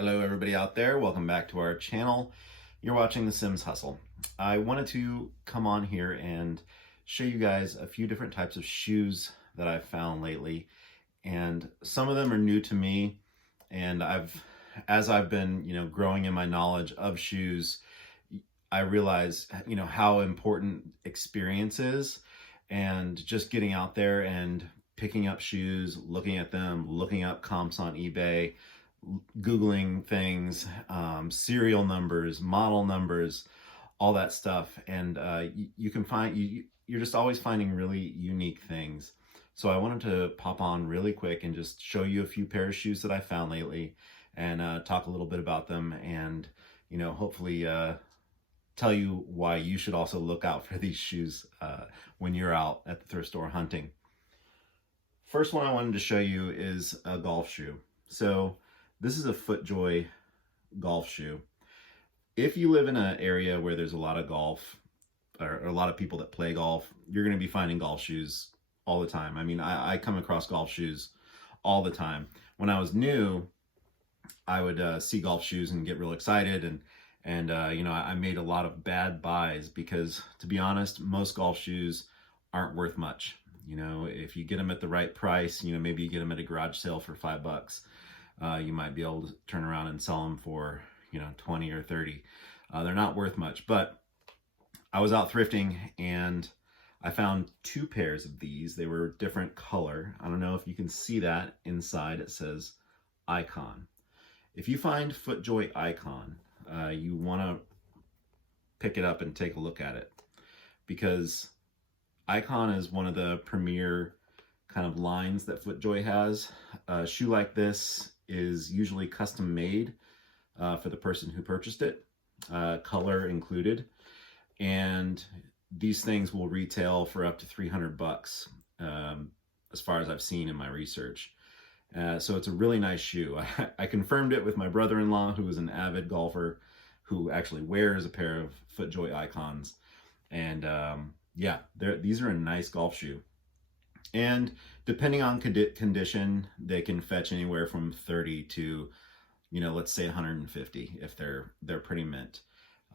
Hello everybody out there, welcome back to our channel. You're watching The Sims Hustle. I wanted to come on here and show you guys a few different types of shoes that I've found lately. And some of them are new to me, and as I've been, growing in my knowledge of shoes, I realize, how important experience is, and just getting out there and picking up shoes, looking at them, looking up comps on eBay, Googling things, serial numbers, model numbers, all that stuff. And you can find, you're just always finding really unique things. So I wanted to pop on really quick and just show you a few pair of shoes that I found lately, and talk a little bit about them, and hopefully tell you why you should also look out for these shoes when you're out at the thrift store hunting. First one I wanted to show you is a golf shoe. So this is a FootJoy golf shoe. If you live in an area where there's a lot of golf, or a lot of people that play golf, you're going to be finding golf shoes all the time. I mean, I come across golf shoes all the time. When I was new, I would see golf shoes and get real excited, and I made a lot of bad buys because, to be honest, most golf shoes aren't worth much. If you get them at the right price, maybe you get them at a garage sale for $5. You might be able to turn around and sell them for 20 or 30. They're not worth much. But I was out thrifting and I found two pairs of these. They were different color. I don't know if you can see that. Inside it says Icon. If you find FootJoy Icon, you want to pick it up and take a look at it, because Icon is one of the premier kind of lines that FootJoy has. A shoe like this is usually custom made for the person who purchased it, color included, and these things will retail for up to $300 as far as I've seen in my research. So it's a really nice shoe. I confirmed it with my brother-in-law, who is an avid golfer, who actually wears a pair of FootJoy Icons, and yeah, these are a nice golf shoe. And depending on condition, they can fetch anywhere from 30 to, let's say 150 if they're pretty mint.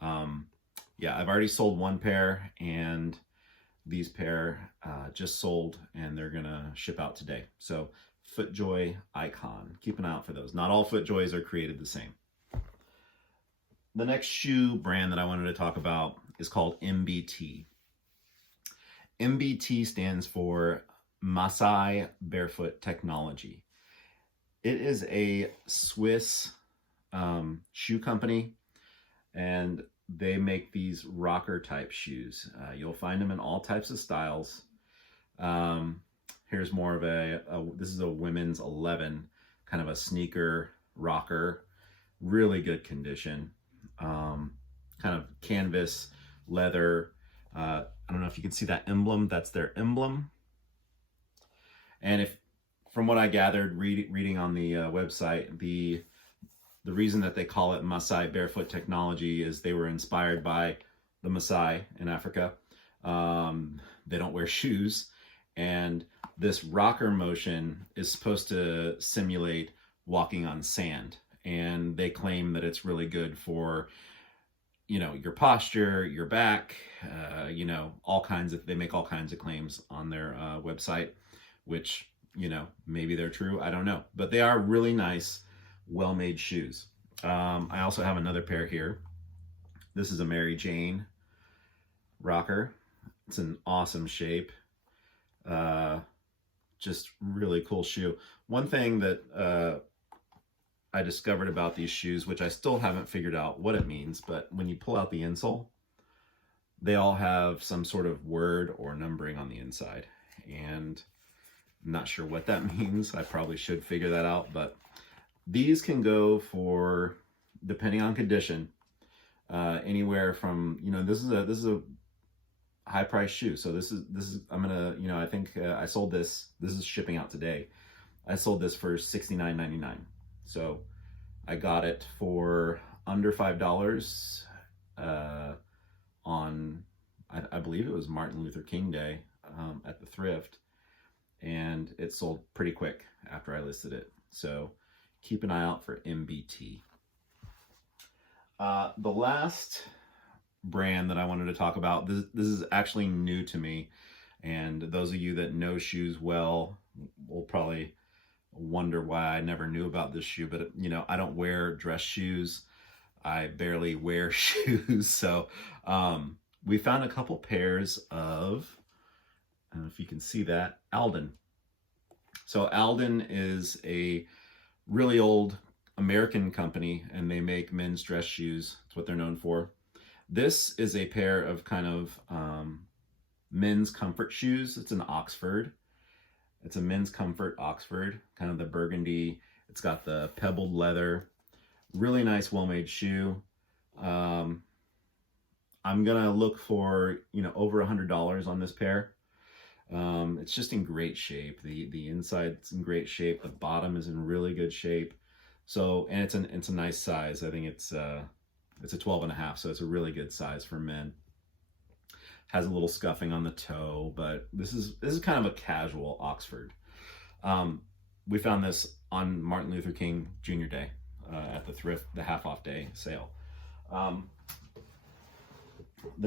Yeah, I've already sold one pair, and these pair just sold, and they're gonna ship out today. So FootJoy Icon, keep an eye out for those. Not all FootJoys are created the same. The next shoe brand that I wanted to talk about is called MBT. MBT stands for Masai Barefoot Technology. It is a Swiss shoe company, and they make these rocker type shoes. You'll find them in all types of styles. Here's more of this is a women's 11, kind of a sneaker rocker, really good condition, kind of canvas, leather. I don't know if you can see that emblem. That's their emblem. And from what I gathered, reading on the website, the reason that they call it Masai Barefoot Technology is they were inspired by the Maasai in Africa. They don't wear shoes, and this rocker motion is supposed to simulate walking on sand. And they claim that it's really good for, your posture, your back, all kinds of, they make all kinds of claims on their website, which, maybe they're true, I don't know. But they are really nice, well-made shoes. I also have another pair here. This is a Mary Jane rocker. It's an awesome shape. Just really cool shoe. One thing that I discovered about these shoes, which I still haven't figured out what it means, but when you pull out the insole, they all have some sort of word or numbering on the inside, and I'm not sure what that means. I probably should figure that out, but these can go for, depending on condition, anywhere from, this is a high price shoe. So this is I'm gonna, I think I sold this is shipping out today. I sold this for $69.99. So I got it for under $5 on, I believe it was Martin Luther King Day at the thrift, and it sold pretty quick after I listed it. So keep an eye out for MBT. The last brand that I wanted to talk about, this is actually new to me, and those of you that know shoes well will probably wonder why I never knew about this shoe. But you know, I don't wear dress shoes. I barely wear shoes. So we found a couple pairs of, I don't know if you can see that, Alden. So Alden is a really old American company, and they make men's dress shoes. That's what they're known for. This is a pair of kind of men's comfort shoes. It's an Oxford. It's a men's comfort Oxford, kind of the burgundy. It's got the pebbled leather. Really nice, well-made shoe. I'm gonna look for, you know, over $100 on this pair. It's just in great shape. The inside's in great shape. The bottom is in really good shape. So, and it's a nice size. I think it's a 12.5, so it's a really good size for men. Has a little scuffing on the toe, but this is kind of a casual Oxford. We found this on Martin Luther King Jr. Day at the half-off day sale. The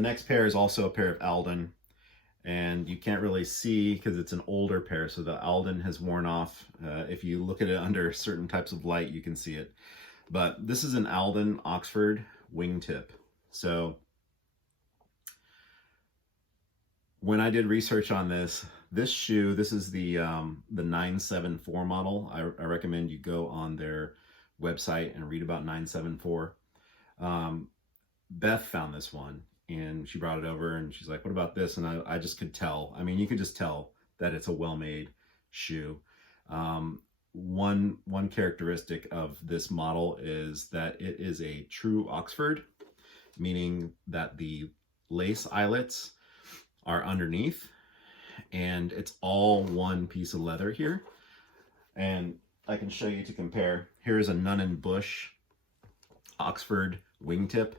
next pair is also a pair of Alden, and you can't really see because it's an older pair, so the Alden has worn off. If you look at it under certain types of light, you can see it. But this is an Alden Oxford wingtip. So when I did research on this shoe, this is the 974 model. I recommend you go on their website and read about 974. Beth found this one, and she brought it over, and she's like, what about this? And I just could tell. I mean, you could just tell that it's a well-made shoe. One characteristic of this model is that it is a true Oxford, meaning that the lace eyelets are underneath, and it's all one piece of leather here. And I can show you to compare. Here's a Nun & Bush Oxford wingtip.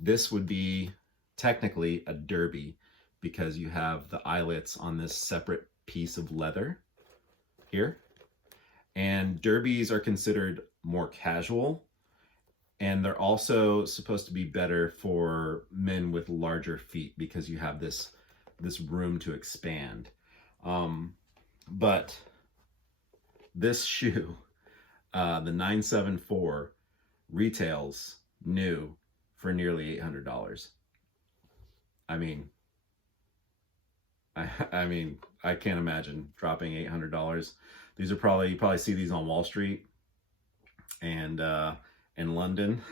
This would be technically a derby because you have the eyelets on this separate piece of leather here. And derbies are considered more casual, and they're also supposed to be better for men with larger feet because you have this room to expand. But this shoe, the 974, retails new for nearly $800. I mean, I can't imagine dropping $800. These are probably, you probably see these on Wall Street and in London.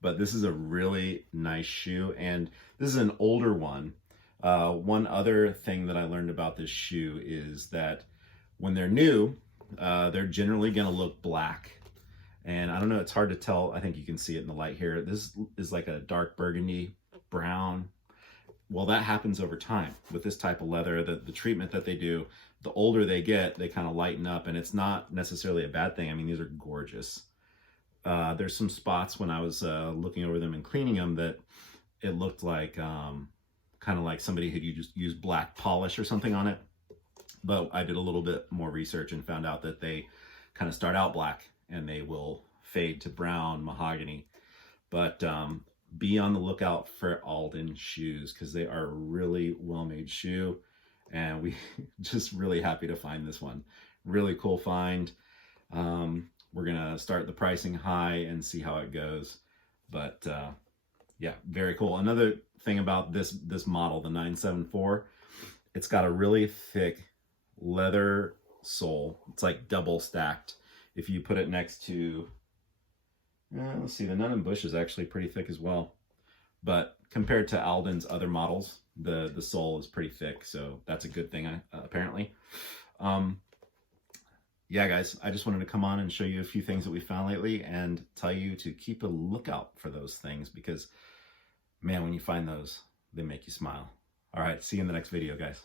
But this is a really nice shoe, and this is an older one. One other thing that I learned about this shoe is that when they're new, they're generally going to look black. And I don't know, it's hard to tell. I think you can see it in the light here. This is like a dark burgundy brown. Well, that happens over time with this type of leather. The treatment that they do, the older they get, they kind of lighten up, and it's not necessarily a bad thing. I mean, these are gorgeous. There's some spots when I was looking over them and cleaning them that it looked like kind of like somebody had used black polish or something on it. But I did a little bit more research and found out that they kind of start out black and they will fade to brown, mahogany. But be on the lookout for Alden shoes because they are a really well-made shoe, and we just really happy to find this one. Really cool find. We're gonna start the pricing high and see how it goes. But yeah, very cool. Another thing about this model, the 974, it's got a really thick leather sole. It's like double stacked. If you put it next to, let's see, the Nun & Bush is actually pretty thick as well. But compared to Alden's other models, the sole is pretty thick, so that's a good thing, apparently. Yeah, guys, I just wanted to come on and show you a few things that we found lately and tell you to keep a lookout for those things because, man, when you find those, they make you smile. All right, see you in the next video, guys.